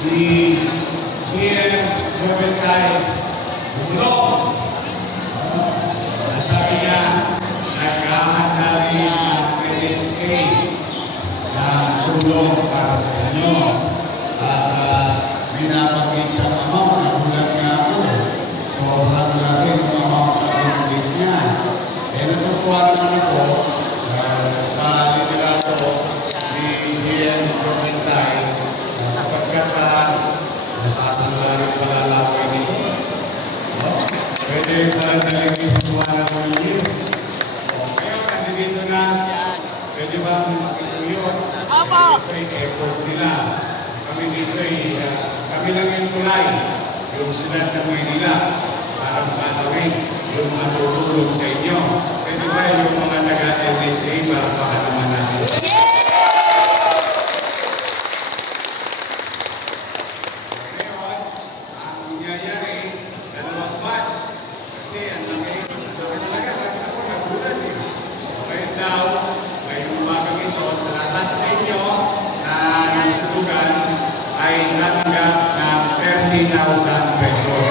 si GM Joventay Bumulong. Sabi niya, naghahanda rin ang NHA na tulong para sa inyo. At binabanggit sa amount, nagulat nga ako. Sobrang laki ng amount na binanggit niya. Natutuwa naman ako sa liderato ni GM Joventay sapagkat nasasangla rin palalaway nito. Pwede rin pala talagang sa tuwa na Luigi. Ngayon, nandito na. Pwede bang makisuyo? Ito ay effort nila. Kami dito ay, kami lang yung tulay. Yung Siudad ng Maynila. Para makatawid yung mga tutulong sa inyo. Pwede ba yung mga taga-NHA para baka naman natin sa inyo? Ngayon, ang nangyayari, dalawang batch. Kasi ang laki talaga, ako nagulat eh. Ngayon daw, ngayong umagang ito, sa lahat sa inyo na nasubugan ay natanggap ng 30,000 pesos.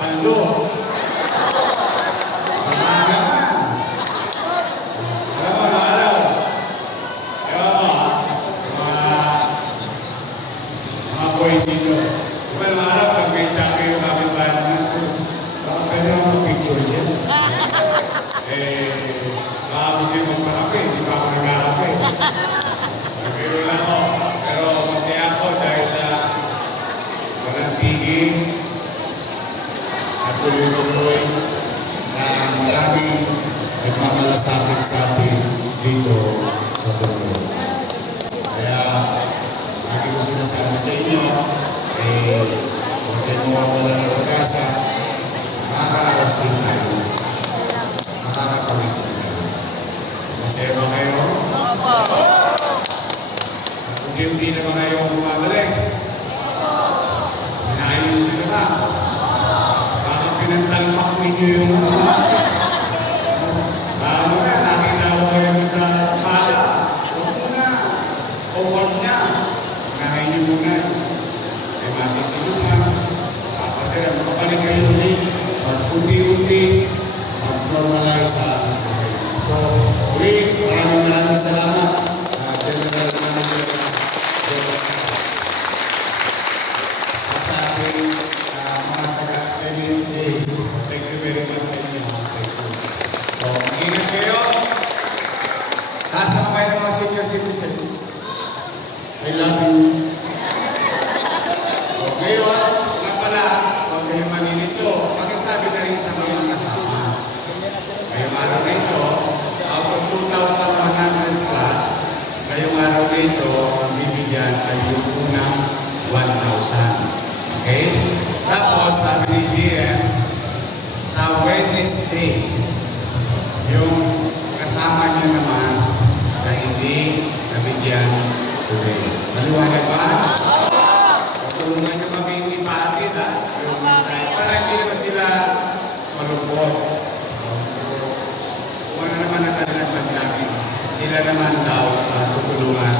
Paldo. Pangalaman. Alam mo, araw. Ewan mo, mga boys ito. Well, araw, pag may tsaka yung kapitbahay naman ko, baka pwede naman mag-picture yan. Baka gusto yung magpakape, hindi pa ako nagkakape. Nagpiro lang ako. Pero masaya ako dahil walang tigil at tuloy-tuloy na maraming nagmamalasakit sa atin dito sa mundo. Kaya, lagi ko sinasabi sa inyo, huwag kayo mawawala ng pag-asa, makakaraos din tayo. Makakatawid din tayo. Masaya ba kayo? Hindi naman kayo bumabalik. Inaayos nyo na. Baka pinagtalpak ninyo yung lalo na, nakita ko kayo sa pala. Huwag muna. O huwag na. Unahin nyo muna. Ay masisilungan. Kapatid, makabalik kayo ulit. Pag-unti-unti, mag-normalize sa atin. So, ulit, maraming salamat. General Manager na sa ating mga taga-NHA. Thank you very much sa inyo. So, mag-ingat kayo. Nasa mga ng mga senior citizen. I love you. So, ngayon, nga pala, huwag kayo maninito. Pakisabi na rin sa mga kasama. Ngayong araw na ito, out of 2,100 plus, ngayong araw na ito, ang bibigyan ay yung unang 1,000. Okay? Tapos, sabi ni GM, sa Wednesday, yung kasama niya naman na hindi nabigyan today. Maliwanag ba? Tulungan niyo kami ipatid, ha? Yung mensahe. Para hindi naman sila malungkot. Kung ano naman natalagdag namin, sila naman daw tutulungan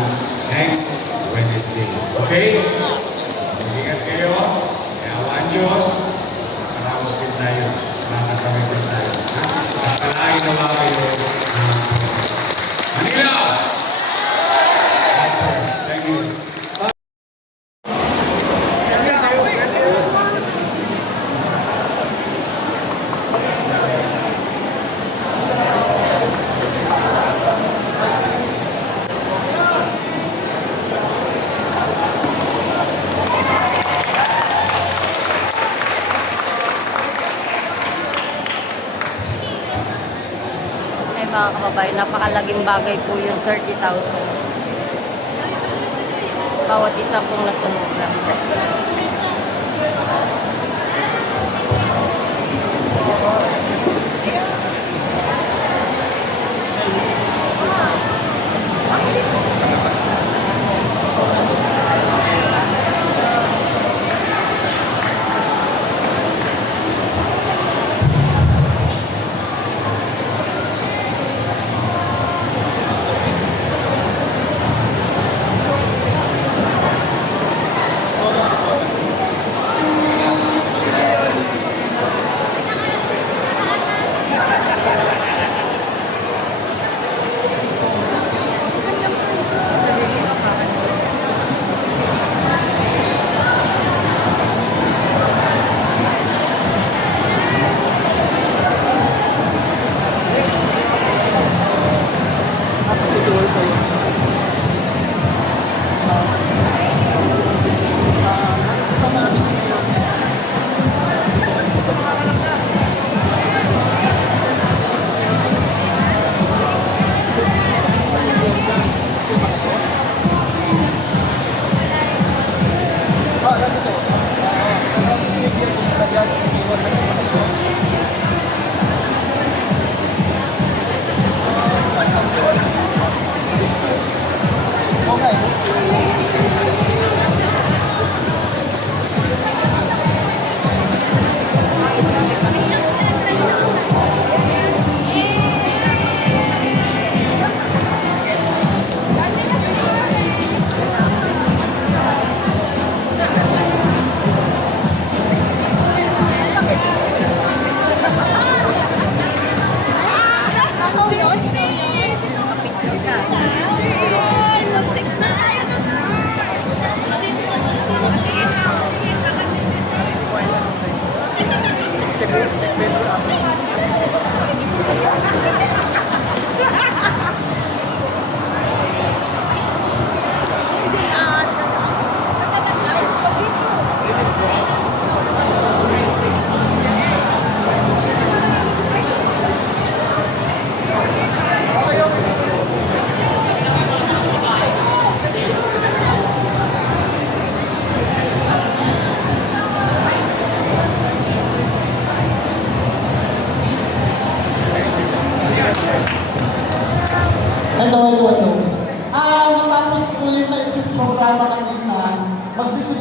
next Wednesday. Okay? Ingat kayo. Kaya awan Diyos. Makaraos din tayo. Makakatawid din tayo. Nakalain na ba kayo? Manila! God first. Thank you. Mga kababayan, napakalaging bagay po yung 30,000. Bawat isa pong nasunugan.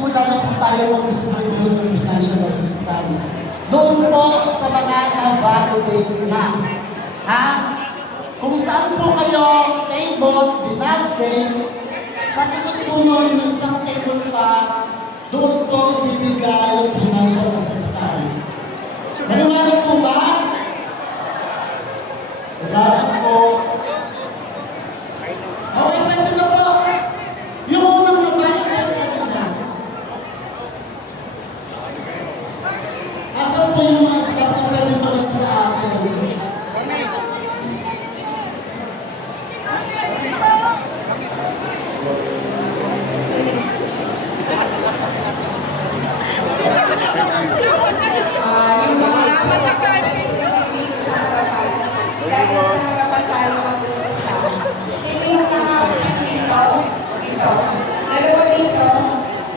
nagsisimula na po tayo mag-distribute ng financial assistance. Doon po sa mga na-validate na. Ha? Kung saan po kayo table, binalidate, sa likod po nun, may isang table pa, doon po ibibigay yung financial assistance. Maliwanag po ba? Salamat po. Okay, pwede na po. Yung unang nabalidate kanina. Asan po yung mga staff na pwede magas sa atin? Yung mga kasama ko, pwede kayo dito sa harapan. Dahil sa harapan tayo mag-uusap. Sino yung nakakasin dito? Dito. Dalawa dito.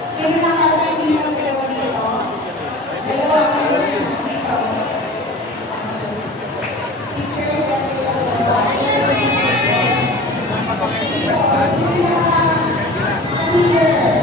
Sino nakakasin dito? Dalawa dito. Dalawa dito. Teacher, come here.